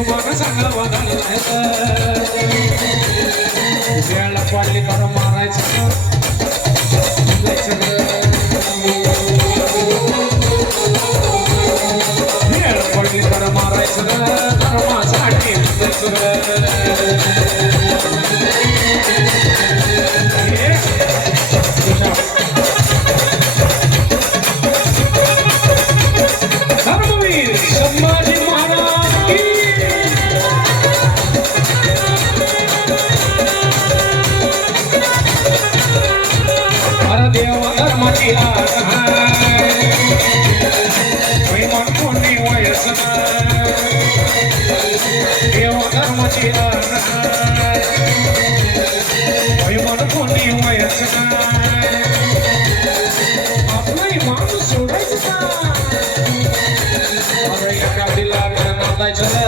तुम्हाला सांगावं वेळा पडली तर मारायचं वेळ पडली तर मारायचं धर्मासाठी धर्मवीर संभाजी महाराज की देव धर्माची मन कोणी वयस देव धर्माची मन कोणी वयस आपलाही माणूस सोडायचं का एका दिला नांदायचं